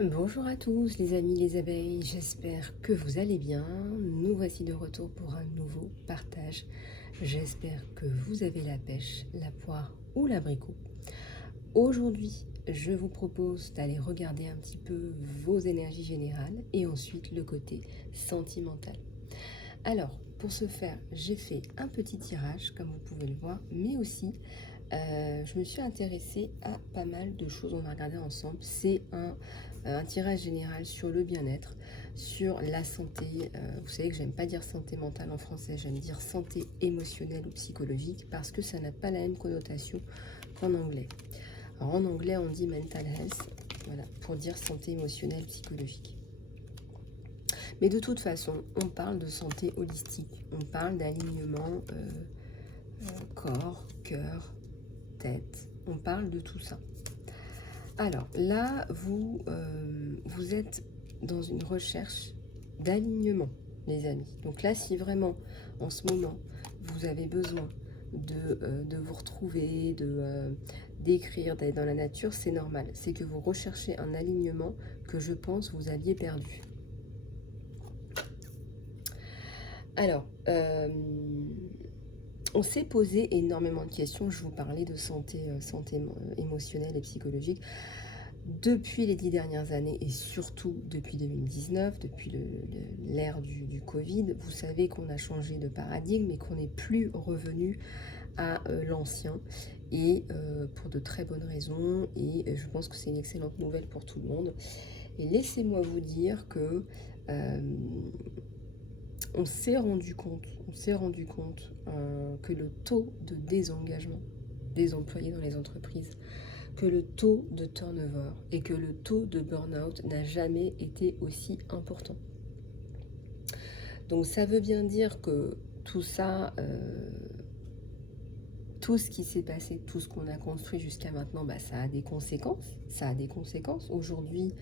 Bonjour à tous les amis les abeilles, j'espère que vous allez bien. Nous voici de retour pour un nouveau partage. J'espère que vous avez la pêche, la poire ou l'abricot. Aujourd'hui, je vous propose d'aller regarder un petit peu vos énergies générales et ensuite le côté sentimental. Alors, pour ce faire, j'ai fait un petit tirage, comme vous pouvez le voir, mais aussi je me suis intéressée à pas mal de choses. On va regarder ensemble. C'est un tirage général sur le bien-être, sur la santé. Vous savez que j'aime pas dire santé mentale en français, j'aime dire santé émotionnelle ou psychologique parce que ça n'a pas la même connotation qu'en anglais. Alors en anglais, on dit mental health, voilà, pour dire santé émotionnelle, psychologique. Mais de toute façon, on parle de santé holistique, on parle d'alignement corps, cœur, tête, on parle de tout ça. Alors là, vous êtes dans une recherche d'alignement, les amis. Donc là, si vraiment, en ce moment, vous avez besoin de vous retrouver, d'écrire, d'être dans la nature, c'est normal. C'est que vous recherchez un alignement que je pense vous aviez perdu. Alors, on s'est posé énormément de questions. Je vous parlais de santé, santé émotionnelle et psychologique depuis les 10 dernières années et surtout depuis 2019, depuis l'ère du Covid. Vous savez qu'on a changé de paradigme et qu'on n'est plus revenu à l'ancien et pour de très bonnes raisons, et je pense que c'est une excellente nouvelle pour tout le monde. Et laissez-moi vous dire que on s'est rendu compte que le taux de désengagement des employés dans les entreprises, que le taux de turnover et que le taux de burn-out n'a jamais été aussi important. Donc ça veut bien dire que tout ça, tout ce qui s'est passé, tout ce qu'on a construit jusqu'à maintenant, ça a des conséquences. Ça a des conséquences. Aujourd'hui,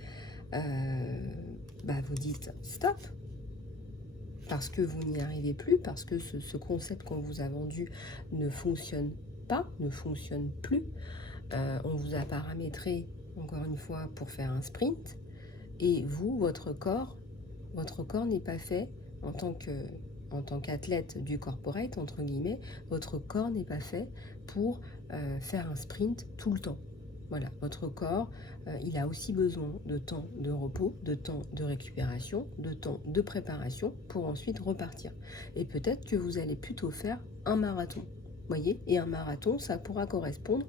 vous dites stop, parce que vous n'y arrivez plus, parce que ce concept qu'on vous a vendu ne fonctionne pas, ne fonctionne plus. On vous a paramétré, encore une fois, pour faire un sprint, et vous, votre corps n'est pas fait en tant qu'athlète du corporate, entre guillemets, votre corps n'est pas fait pour faire un sprint tout le temps. Voilà, votre corps, il a aussi besoin de temps de repos, de temps de récupération, de temps de préparation pour ensuite repartir. Et peut-être que vous allez plutôt faire un marathon, voyez. Et un marathon, ça pourra correspondre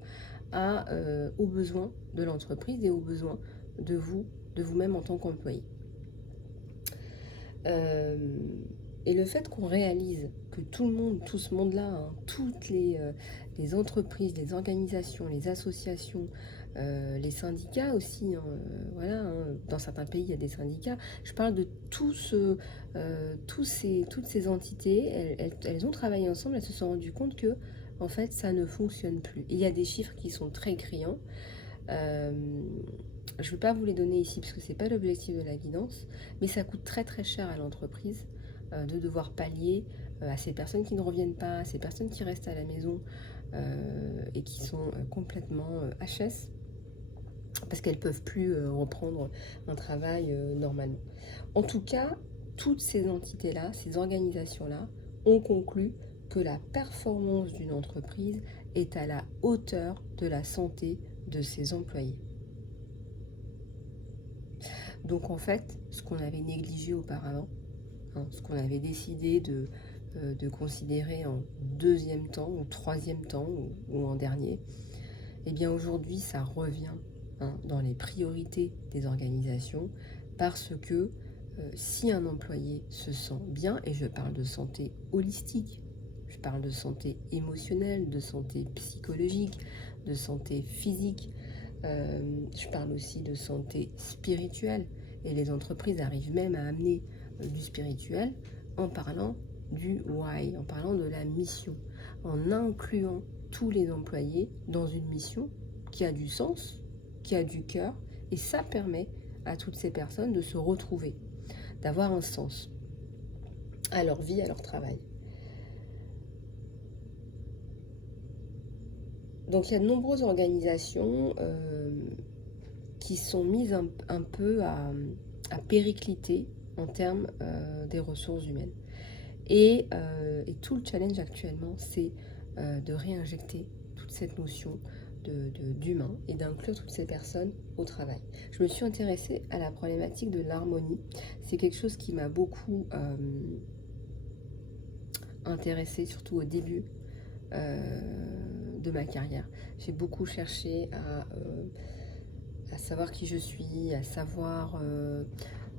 aux besoins de l'entreprise et aux besoins de vous-même en tant qu'employé. Et le fait qu'on réalise que tout ce monde-là, hein, toutes les entreprises, les organisations, les associations, les syndicats aussi, hein, voilà, hein, dans certains pays il y a des syndicats. Je parle de toutes ces entités, elles ont travaillé ensemble, elles se sont rendues compte que en fait ça ne fonctionne plus. Et il y a des chiffres qui sont très criants. Je ne vais pas vous les donner ici parce que ce n'est pas l'objectif de la guidance, mais ça coûte très très cher à l'entreprise de devoir pallier à ces personnes qui ne reviennent pas, à ces personnes qui restent à la maison et qui sont complètement HS parce qu'elles ne peuvent plus reprendre un travail normalement. En tout cas, toutes ces entités-là, ces organisations-là, ont conclu que la performance d'une entreprise est à la hauteur de la santé de ses employés. Donc en fait, ce qu'on avait négligé auparavant, hein, ce qu'on avait décidé de considérer en deuxième temps ou troisième temps ou en dernier, eh bien aujourd'hui ça revient, hein, dans les priorités des organisations parce que si un employé se sent bien, et je parle de santé holistique, je parle de santé émotionnelle, de santé psychologique, de santé physique, je parle aussi de santé spirituelle, et les entreprises arrivent même à amener du spirituel en parlant du why, en parlant de la mission, en incluant tous les employés dans une mission qui a du sens, qui a du cœur, et ça permet à toutes ces personnes de se retrouver, d'avoir un sens à leur vie, à leur travail. Donc il y a de nombreuses organisations qui sont mises un peu à péricliter en termes des ressources humaines. Et tout le challenge actuellement, c'est de réinjecter toute cette notion d'humain et d'inclure toutes ces personnes au travail. Je me suis intéressée à la problématique de l'harmonie. C'est quelque chose qui m'a beaucoup intéressée, surtout au début de ma carrière. J'ai beaucoup cherché à savoir qui je suis, à savoir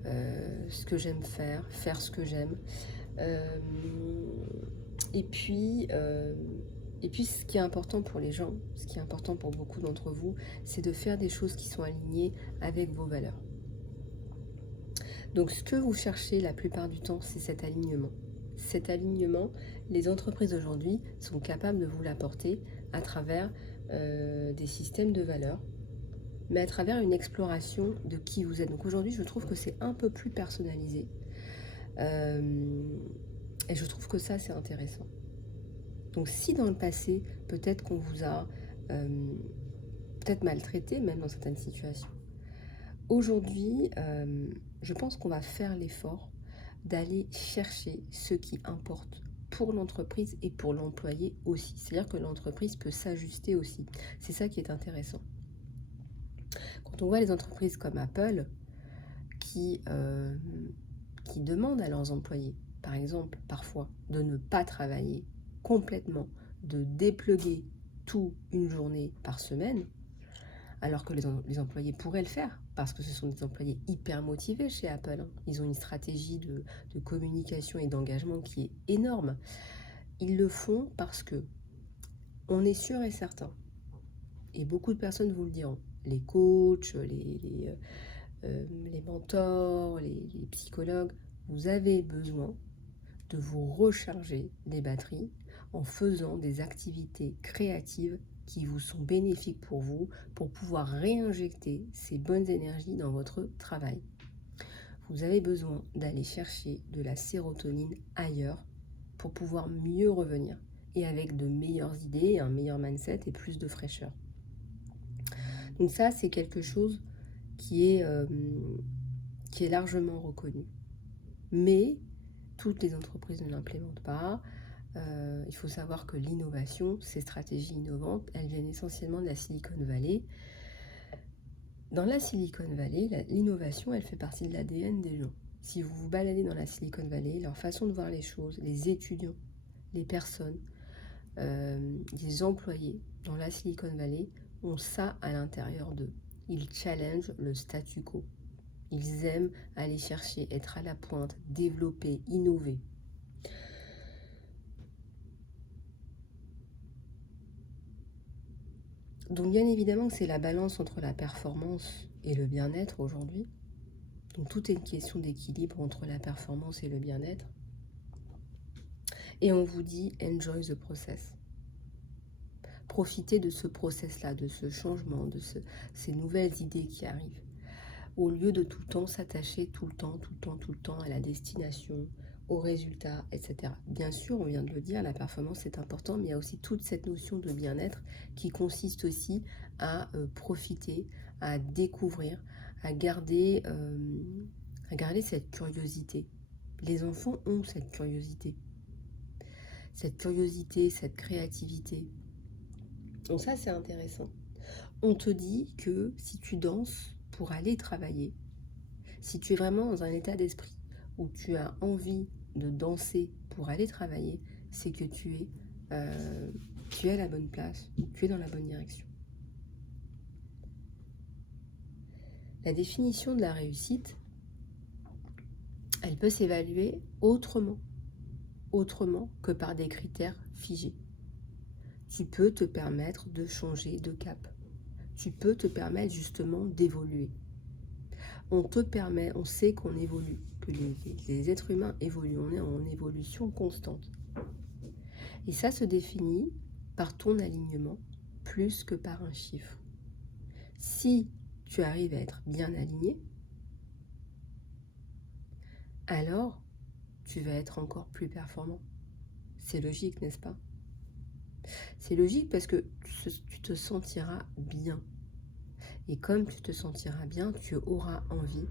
ce que j'aime faire ce que j'aime. Et puis, ce qui est important pour les gens, ce qui est important pour beaucoup d'entre vous, c'est de faire des choses qui sont alignées avec vos valeurs. Donc ce que vous cherchez la plupart du temps, c'est cet alignement. Cet alignement, les entreprises aujourd'hui sont capables de vous l'apporter à travers des systèmes de valeurs, mais à travers une exploration de qui vous êtes. Donc aujourd'hui, je trouve que c'est un peu plus personnalisé. Et je trouve que ça, c'est intéressant. Donc si dans le passé, peut-être qu'on vous a peut-être maltraité, même dans certaines situations, aujourd'hui, je pense qu'on va faire l'effort d'aller chercher ce qui importe pour l'entreprise et pour l'employé aussi. C'est-à-dire que l'entreprise peut s'ajuster aussi. C'est ça qui est intéressant. Quand on voit les entreprises comme Apple qui demandent à leurs employés, par exemple, parfois, de ne pas travailler complètement, de dépluguer tout une journée par semaine, alors que les employés pourraient le faire, parce que ce sont des employés hyper motivés chez Apple. Ils ont une stratégie de communication et d'engagement qui est énorme. Ils le font parce que on est sûr et certain, et beaucoup de personnes vous le diront, les coachs, les mentors, les psychologues, vous avez besoin de vous recharger des batteries en faisant des activités créatives qui vous sont bénéfiques pour vous, pour pouvoir réinjecter ces bonnes énergies dans votre travail. Vous avez besoin d'aller chercher de la sérotonine ailleurs pour pouvoir mieux revenir et avec de meilleures idées, un meilleur mindset et plus de fraîcheur. Donc ça, c'est quelque chose qui est largement reconnu. Mais toutes les entreprises ne l'implémentent pas. Il faut savoir que l'innovation, ces stratégies innovantes, elles viennent essentiellement de la Silicon Valley. Dans la Silicon Valley, l'innovation, elle fait partie de l'ADN des gens. Si vous vous baladez dans la Silicon Valley, leur façon de voir les choses, les étudiants, les personnes, les employés dans la Silicon Valley ont ça à l'intérieur d'eux. Ils challengent le statu quo. Ils aiment aller chercher, être à la pointe, développer, innover. Donc bien évidemment que c'est la balance entre la performance et le bien-être aujourd'hui. Donc tout est une question d'équilibre entre la performance et le bien-être. Et on vous dit enjoy the process. Profitez de ce process-là, de ce changement, de ces nouvelles idées qui arrivent. Au lieu de tout le temps s'attacher tout le temps à la destination, aux résultats, etc. Bien sûr, on vient de le dire, la performance est importante, mais il y a aussi toute cette notion de bien-être qui consiste aussi à profiter, à découvrir, à garder cette curiosité. Les enfants ont cette curiosité, cette créativité. Donc ça, c'est intéressant. On te dit que si tu danses pour aller travailler, si tu es vraiment dans un état d'esprit où tu as envie de danser pour aller travailler, c'est que tu es à la bonne place, tu es dans la bonne direction. La définition de la réussite, elle peut s'évaluer autrement que par des critères figés. Tu peux te permettre de changer de cap. Tu peux te permettre justement d'évoluer. On sait qu'on évolue, que les êtres humains évoluent, on est en évolution constante. Et ça se définit par ton alignement plus que par un chiffre. Si tu arrives à être bien aligné, alors tu vas être encore plus performant. C'est logique, n'est-ce pas? C'est logique parce que tu te sentiras bien. Et comme tu te sentiras bien, tu auras envie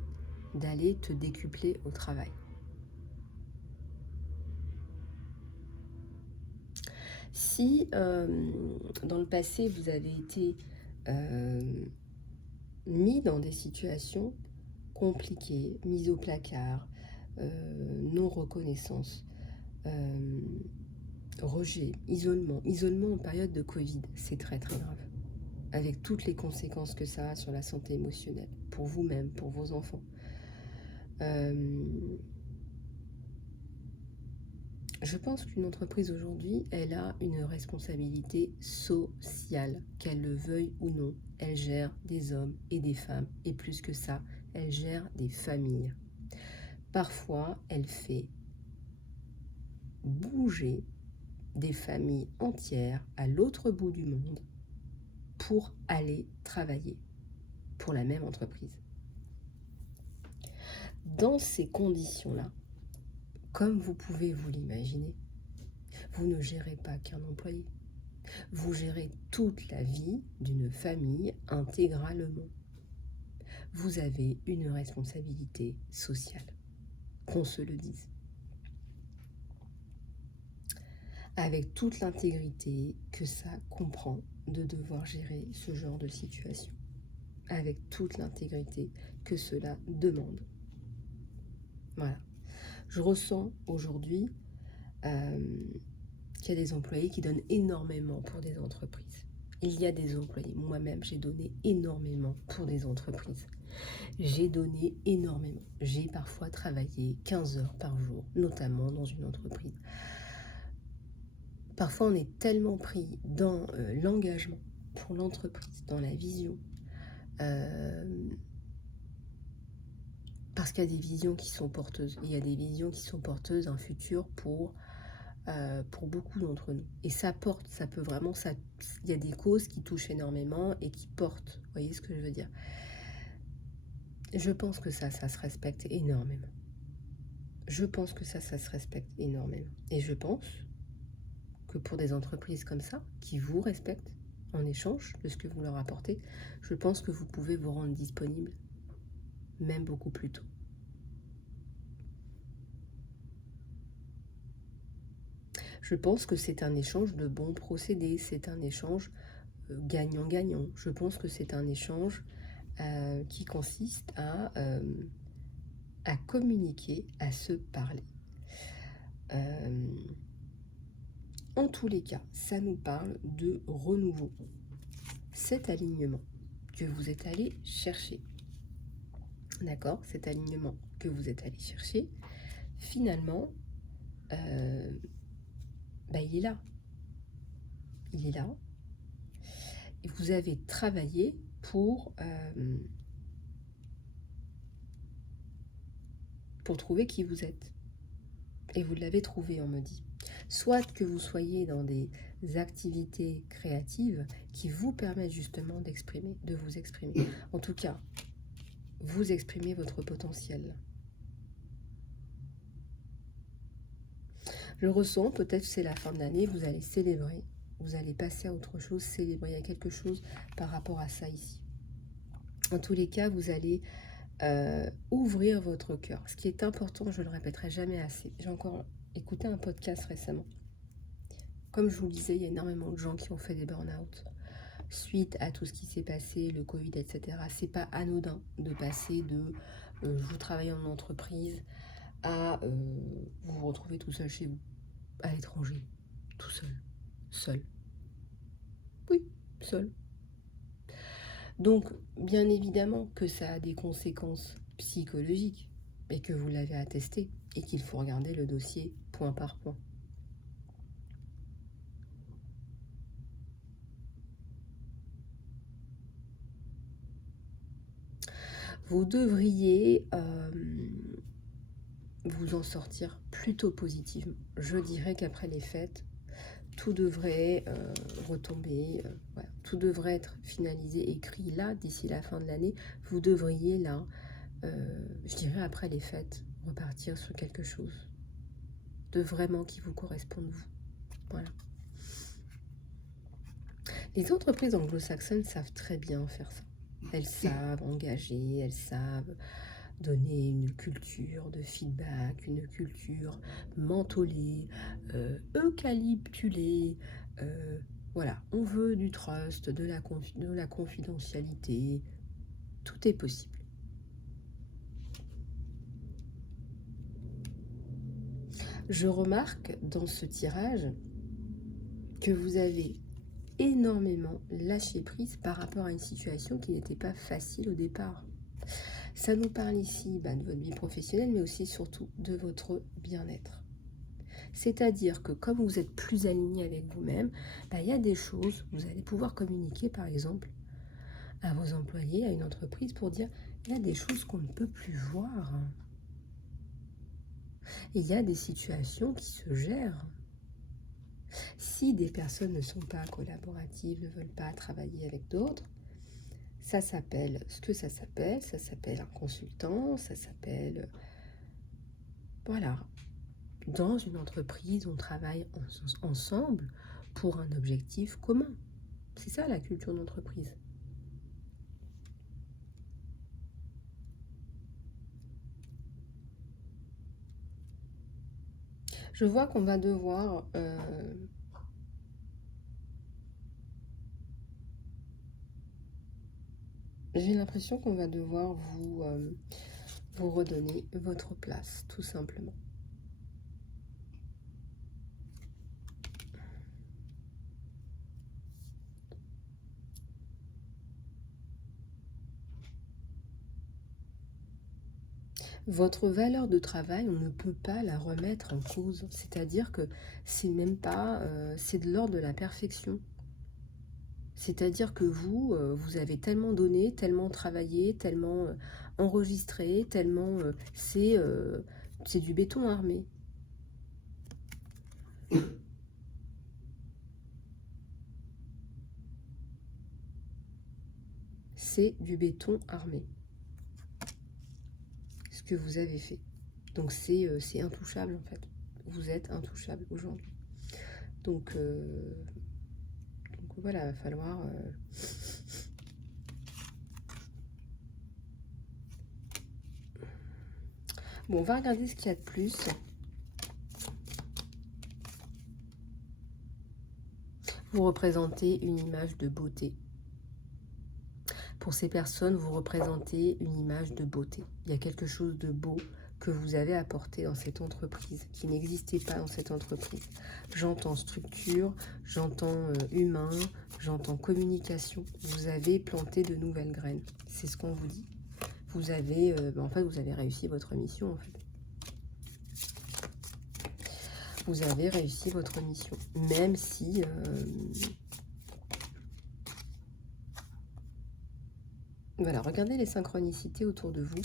d'aller te décupler au travail. Si dans le passé, vous avez été mis dans des situations compliquées, mis au placard, non-reconnaissance, rejet, isolement en période de Covid, c'est très très grave, avec toutes les conséquences que ça a sur la santé émotionnelle, pour vous-même, pour vos enfants. Je pense qu'une entreprise aujourd'hui, elle a une responsabilité sociale, qu'elle le veuille ou non. Elle gère des hommes et des femmes, et plus que ça, elle gère des familles. Parfois, elle fait bouger des familles entières à l'autre bout du monde pour aller travailler pour la même entreprise. Dans ces conditions-là, comme vous pouvez vous l'imaginer, vous ne gérez pas qu'un employé. Vous gérez toute la vie d'une famille intégralement. Vous avez une responsabilité sociale, qu'on se le dise. Avec toute l'intégrité que ça comprend de devoir gérer ce genre de situation. Avec toute l'intégrité que cela demande. Voilà. Je ressens aujourd'hui qu'il y a des employés qui donnent énormément pour des entreprises. Il y a des employés, moi-même j'ai donné énormément pour des entreprises. J'ai donné énormément. J'ai parfois travaillé 15 heures par jour, notamment dans une entreprise. Parfois on est tellement pris dans l'engagement pour l'entreprise, dans la vision, parce qu'il y a des visions qui sont porteuses. Il y a des visions qui sont porteuses d'un futur pour beaucoup d'entre nous. Et ça porte, ça peut vraiment, il y a des causes qui touchent énormément et qui portent. Vous voyez ce que je veux dire? Je pense que ça se respecte énormément. Je pense que ça se respecte énormément. Et je pense que pour des entreprises comme ça, qui vous respectent en échange de ce que vous leur apportez, je pense que vous pouvez vous rendre disponible, même beaucoup plus tôt. Je pense que c'est un échange de bons procédés, c'est un échange gagnant-gagnant. Je pense que c'est un échange qui consiste à communiquer, à se parler. En tous les cas, ça nous parle de renouveau. Cet alignement que vous êtes allé chercher, d'accord? Cet alignement que vous êtes allé chercher, finalement, il est là. Il est là. Et vous avez travaillé pour trouver qui vous êtes. Et vous l'avez trouvé, on me dit. Soit que vous soyez dans des activités créatives qui vous permettent justement de vous exprimer. En tout cas, vous exprimez votre potentiel. Je ressens, peut-être que c'est la fin de l'année, vous allez célébrer, vous allez passer à autre chose, célébrer, il y a quelque chose par rapport à ça ici. En tous les cas, vous allez ouvrir votre cœur. Ce qui est important, je ne le répéterai jamais assez. J'ai encore écouté un podcast récemment. Comme je vous le disais, il y a énormément de gens qui ont fait des burn-out suite à tout ce qui s'est passé, le Covid, etc. C'est pas anodin de passer de vous travaillez en entreprise à vous retrouver tout seul chez vous, à l'étranger, tout seul, seul. Oui, seul. Donc, bien évidemment que ça a des conséquences psychologiques et que vous l'avez attesté et qu'il faut regarder le dossier point par point. Vous devriez vous en sortir plutôt positivement. Je dirais qu'après les fêtes, tout devrait retomber, voilà. Tout devrait être finalisé, écrit là, d'ici la fin de l'année. Vous devriez là, je dirais après les fêtes, repartir sur quelque chose de vraiment qui vous corresponde vous. Voilà. Les entreprises anglo-saxonnes savent très bien faire ça. Elles savent engager, elles savent donner une culture de feedback, une culture mentholée, eucalyptulée. Voilà, on veut du trust, de la confidentialité. Tout est possible. Je remarque dans ce tirage que vous avez énormément lâché prise par rapport à une situation qui n'était pas facile au départ. Ça nous parle ici de votre vie professionnelle, mais aussi surtout de votre bien-être. C'est-à-dire que comme vous êtes plus aligné avec vous-même, il y a des choses, vous allez pouvoir communiquer par exemple à vos employés, à une entreprise pour dire il y a des choses qu'on ne peut plus voir. Et il y a des situations qui se gèrent. Si des personnes ne sont pas collaboratives, ne veulent pas travailler avec d'autres, ça s'appelle ce que ça s'appelle un consultant, ça s'appelle... Voilà. Dans une entreprise, on travaille ensemble pour un objectif commun. C'est ça la culture d'entreprise. Je vois qu'on va devoir... J'ai l'impression qu'on va devoir vous redonner votre place, tout simplement. Votre valeur de travail, on ne peut pas la remettre en cause. C'est-à-dire que c'est même pas... c'est de l'ordre de la perfection. C'est-à-dire que vous avez tellement donné, tellement travaillé, tellement enregistré, tellement... c'est du béton armé. C'est du béton armé. Ce que vous avez fait. Donc c'est intouchable en fait. Vous êtes intouchable aujourd'hui. Donc voilà, il va falloir... Bon, on va regarder ce qu'il y a de plus. Vous représentez une image de beauté. Pour ces personnes, vous représentez une image de beauté. Il y a quelque chose de beau que vous avez apporté dans cette entreprise, qui n'existait pas dans cette entreprise. J'entends structure, j'entends humain, j'entends communication. Vous avez planté de nouvelles graines. C'est ce qu'on vous dit. Vous avez, en fait, vous avez réussi votre mission, en fait. Vous avez réussi votre mission, même si... Voilà, regardez les synchronicités autour de vous.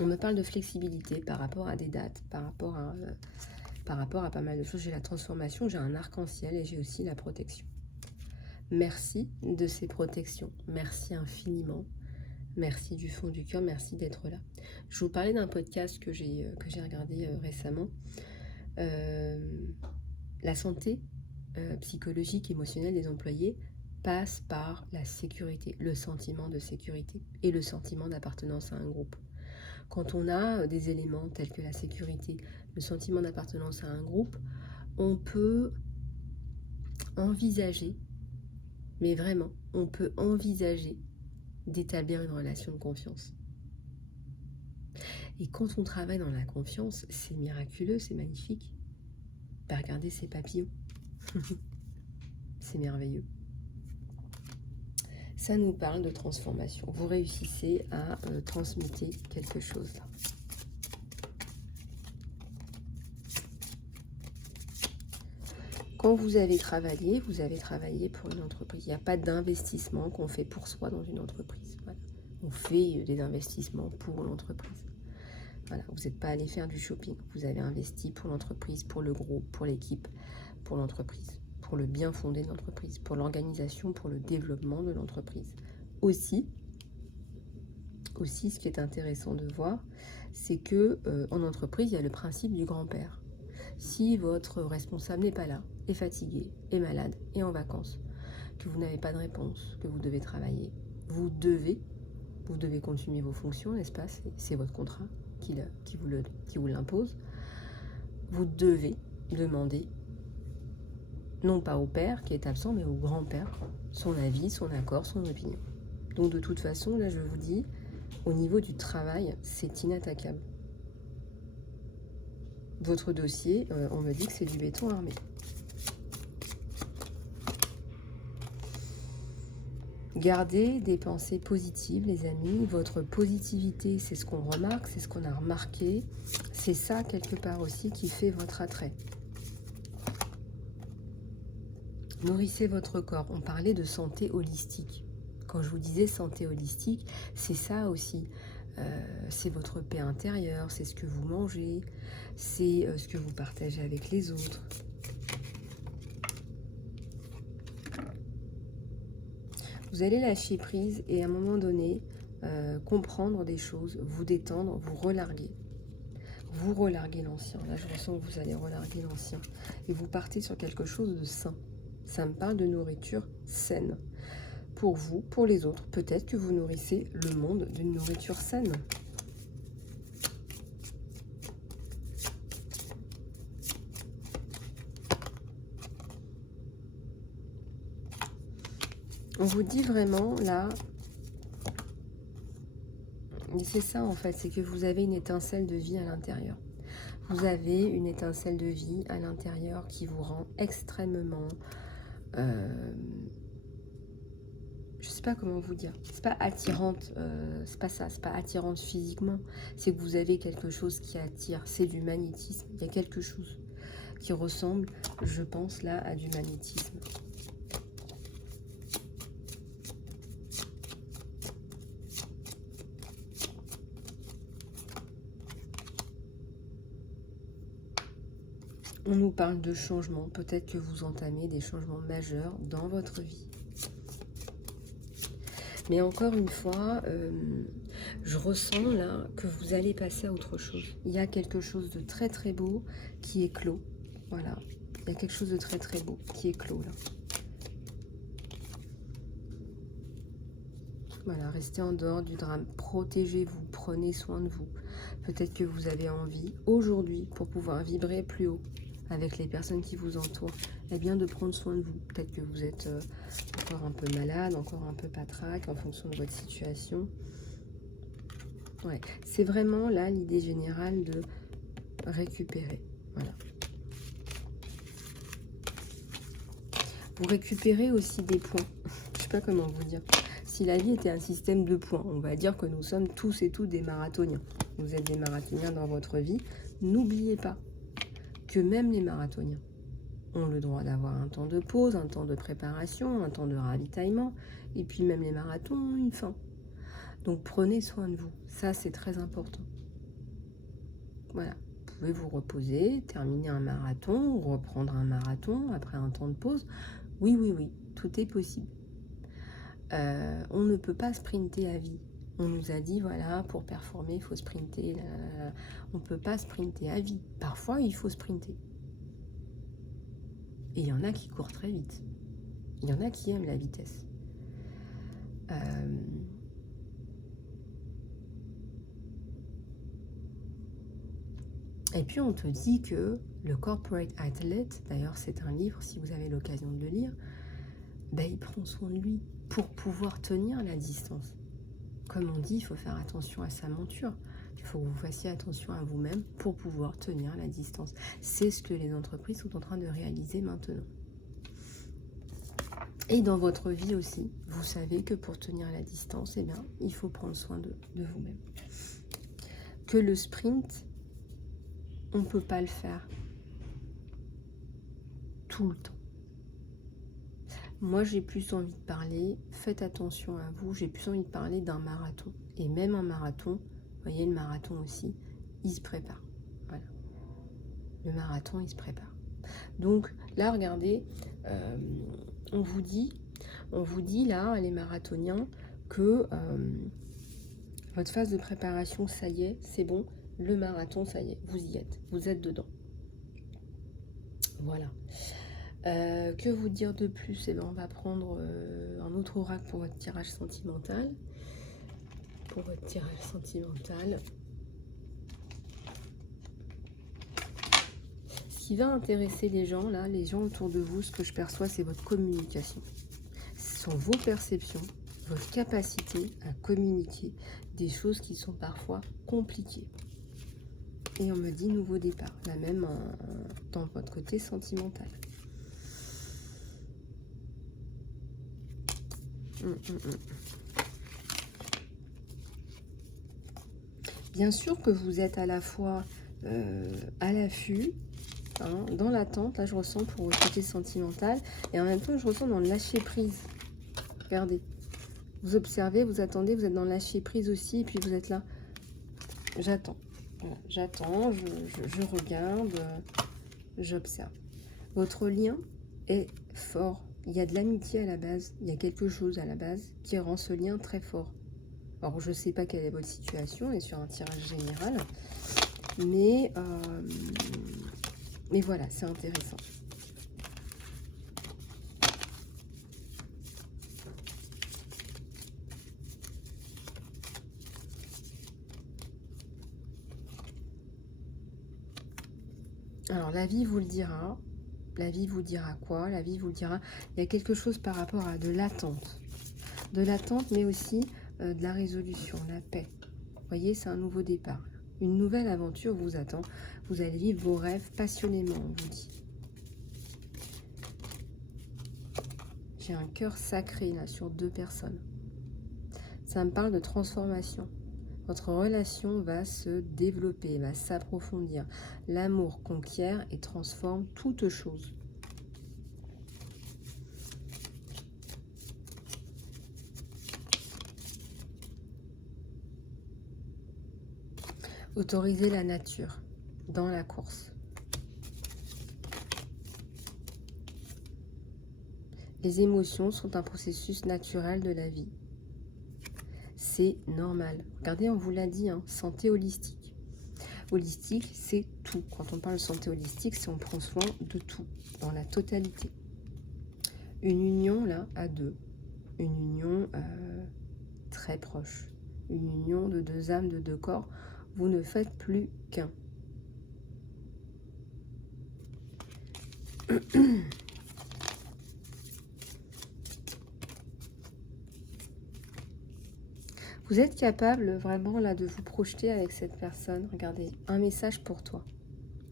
On me parle de flexibilité par rapport à des dates, par rapport à pas mal de choses. J'ai la transformation, j'ai un arc-en-ciel et j'ai aussi la protection. Merci de ces protections. Merci infiniment. Merci du fond du cœur. Merci d'être là. Je vous parlais d'un podcast que j'ai regardé récemment. La santé psychologique, émotionnelle des employés passe par la sécurité, le sentiment de sécurité et le sentiment d'appartenance à un groupe. Quand on a des éléments tels que la sécurité, le sentiment d'appartenance à un groupe, on peut envisager, mais vraiment, on peut envisager d'établir une relation de confiance. Et quand on travaille dans la confiance, c'est miraculeux, c'est magnifique. Regardez ces papillons. C'est merveilleux. Ça nous parle de transformation. Vous réussissez à transmuter quelque chose là. Quand vous avez travaillé pour une entreprise. Il n'y a pas d'investissement qu'on fait pour soi dans une entreprise. Voilà. On fait des investissements pour l'entreprise. Voilà. Vous n'êtes pas allé faire du shopping. Vous avez investi pour l'entreprise, pour le groupe, pour l'équipe, pour l'entreprise, pour le bien fondé de l'entreprise, pour l'organisation, pour le développement de l'entreprise. Aussi, ce qui est intéressant de voir, c'est que en entreprise, il y a le principe du grand-père. Si votre responsable n'est pas là, est fatigué, est malade, est en vacances, que vous n'avez pas de réponse, que vous devez travailler, Vous devez continuer vos fonctions, n'est-ce pas? C'est votre contrat qui vous l'impose. Vous devez demander, non pas au père qui est absent, mais au grand-père, son avis, son accord, son opinion. Donc de toute façon, là je vous dis, au niveau du travail, c'est inattaquable. Votre dossier, on me dit que c'est du béton armé. Gardez des pensées positives, les amis. Votre positivité, c'est ce qu'on remarque, c'est ce qu'on a remarqué. C'est ça, quelque part aussi, qui fait votre attrait. Nourrissez votre corps. On parlait de santé holistique. Quand je vous disais santé holistique, c'est ça aussi. C'est votre paix intérieure, c'est ce que vous mangez, c'est ce que vous partagez avec les autres. Vous allez lâcher prise et à un moment donné, comprendre des choses, vous détendre, vous relarguer. Vous relarguez l'ancien. Là, je ressens que vous allez relarguer l'ancien. Et vous partez sur quelque chose de sain. Ça me parle de nourriture saine. Pour vous, pour les autres, peut-être que vous nourrissez le monde d'une nourriture saine. On vous dit vraiment, là, et c'est ça en fait, c'est que vous avez une étincelle de vie à l'intérieur. Vous avez une étincelle de vie à l'intérieur qui vous rend extrêmement... je sais pas comment vous dire. C'est pas attirante, c'est pas ça, c'est pas attirante physiquement. C'est que vous avez quelque chose qui attire, c'est du magnétisme. Il y a quelque chose qui ressemble, je pense là, à du magnétisme. On nous parle de changement. Peut-être que vous entamez des changements majeurs dans votre vie. Mais encore une fois, je ressens là que vous allez passer à autre chose. Il y a quelque chose de très très beau qui est clos. Voilà. Il y a quelque chose de très très beau qui est clos là. Voilà, restez en dehors du drame. Protégez-vous, prenez soin de vous. Peut-être que vous avez envie aujourd'hui, pour pouvoir vibrer plus haut avec les personnes qui vous entourent, eh bien de prendre soin de vous. Peut-être que vous êtes encore un peu malade, encore un peu patraque en fonction de votre situation. Ouais, c'est vraiment là l'idée générale de récupérer. Voilà. Vous récupérez aussi des points. Je sais pas comment vous dire. Si la vie était un système de points, on va dire que nous sommes tous et toutes des marathoniens. Vous êtes des marathoniens dans votre vie. N'oubliez pas que même les marathoniens ont le droit d'avoir un temps de pause, un temps de préparation, un temps de ravitaillement. Et puis même les marathons ont une fin. Donc prenez soin de vous. Ça, c'est très important. Voilà. Vous pouvez vous reposer, terminer un marathon, reprendre un marathon après un temps de pause. Oui, oui, oui. Tout est possible. On ne peut pas sprinter à vie. On nous a dit, voilà, pour performer, il faut sprinter. On ne peut pas sprinter à vie. Parfois, il faut sprinter. Et il y en a qui courent très vite. Il y en a qui aiment la vitesse. Et puis, on te dit que le Corporate Athlete, d'ailleurs, c'est un livre, si vous avez l'occasion de le lire, ben, il prend soin de lui pour pouvoir tenir la distance. Comme on dit, il faut faire attention à sa monture. Il faut que vous fassiez attention à vous-même pour pouvoir tenir la distance. C'est ce que les entreprises sont en train de réaliser maintenant. Et dans votre vie aussi, vous savez que pour tenir la distance, eh bien, il faut prendre soin de vous-même. Que le sprint, on ne peut pas le faire tout le temps. Moi, j'ai plus envie de parler, faites attention à vous, j'ai plus envie de parler d'un marathon. Et même un marathon, vous voyez, le marathon aussi, il se prépare. Voilà. Le marathon, il se prépare. Donc là, regardez, on vous dit là, les marathoniens, que votre phase de préparation, ça y est, c'est bon. Le marathon, ça y est, vous y êtes dedans. Voilà. Que vous dire de plus? Eh ben, on va prendre un autre oracle pour votre tirage sentimental. Pour votre tirage sentimental. Ce qui va intéresser les gens, là, les gens autour de vous, ce que je perçois, c'est votre communication. Ce sont vos perceptions, votre capacité à communiquer des choses qui sont parfois compliquées. Et on me dit nouveau départ, là même dans votre côté sentimental. Bien sûr que vous êtes à la fois à l'affût, hein, dans l'attente, là je ressens pour le côté sentimental, et en même temps je ressens dans le lâcher prise. Regardez, vous observez, vous attendez, vous êtes dans le lâcher prise aussi, et puis vous êtes là, j'attends, voilà, j'attends, je regarde, j'observe. Votre lien est fort, il y a de l'amitié à la base, il y a quelque chose à la base qui rend ce lien très fort. Alors je ne sais pas quelle est votre situation, on est sur un tirage général, mais voilà, c'est intéressant. Alors la vie vous le dira. La vie vous dira quoi? La vie vous le dira. Il y a quelque chose par rapport à de l'attente. De l'attente, mais aussi de la résolution, la paix. Vous voyez, c'est un nouveau départ. Une nouvelle aventure vous attend. Vous allez vivre vos rêves passionnément, on vous dit. J'ai un cœur sacré là sur 2 personnes. Ça me parle de transformation. Votre relation va se développer, va s'approfondir. L'amour conquiert et transforme toute chose. Autorisez la nature dans la course. Les émotions sont un processus naturel de la vie. C'est normal. Regardez, on vous l'a dit, hein, santé holistique. Holistique, c'est tout. Quand on parle de santé holistique, c'est on prend soin de tout, dans la totalité. Une union, là, à 2. Une union très proche. Une union de 2 âmes, de 2 corps. Vous ne faites plus qu'un. Vous êtes capable vraiment là de vous projeter avec cette personne. Regardez, un message pour toi.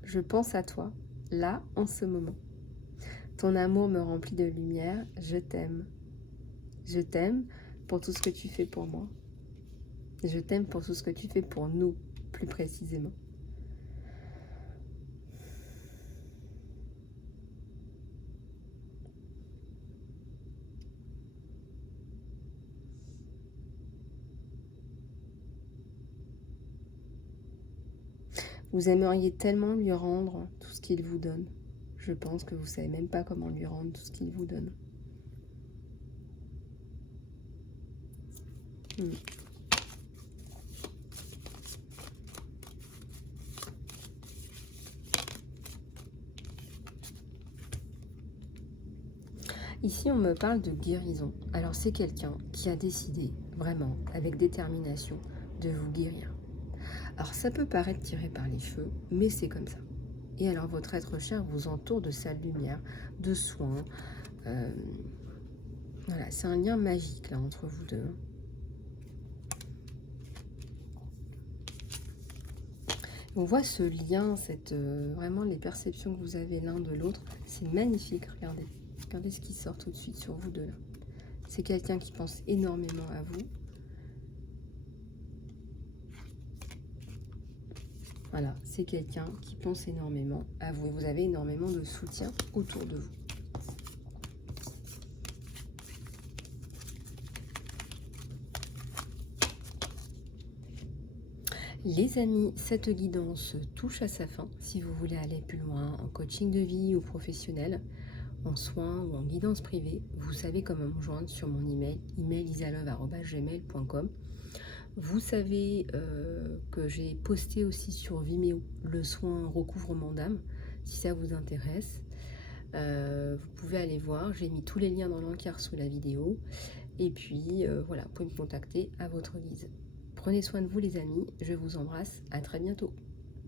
Je pense à toi, là, en ce moment. Ton amour me remplit de lumière. Je t'aime. Je t'aime pour tout ce que tu fais pour moi. Je t'aime pour tout ce que tu fais pour nous, plus précisément. Vous aimeriez tellement lui rendre tout ce qu'il vous donne. Je pense que vous ne savez même pas comment lui rendre tout ce qu'il vous donne. Ici, on me parle de guérison. Alors, c'est quelqu'un qui a décidé, vraiment, avec détermination, de vous guérir. Alors, ça peut paraître tiré par les cheveux, mais c'est comme ça. Et alors, votre être cher vous entoure de sa lumière, de soins. Voilà, c'est un lien magique, là, entre vous deux. On voit ce lien, vraiment les perceptions que vous avez l'un de l'autre. C'est magnifique, regardez. Regardez ce qui sort tout de suite sur vous deux là. C'est quelqu'un qui pense énormément à vous. Voilà, c'est quelqu'un qui pense énormément à vous. Et vous avez énormément de soutien autour de vous. Les amis, cette guidance touche à sa fin. Si vous voulez aller plus loin en coaching de vie ou professionnel, en soins ou en guidance privée, vous savez comment me joindre sur mon email, emailisalove@gmail.com. Vous savez que j'ai posté aussi sur Vimeo le soin recouvrement d'âme, si ça vous intéresse. Vous pouvez aller voir, j'ai mis tous les liens dans l'encart sous la vidéo. Et puis voilà, vous pouvez me contacter à votre guise. Prenez soin de vous les amis, je vous embrasse, à très bientôt.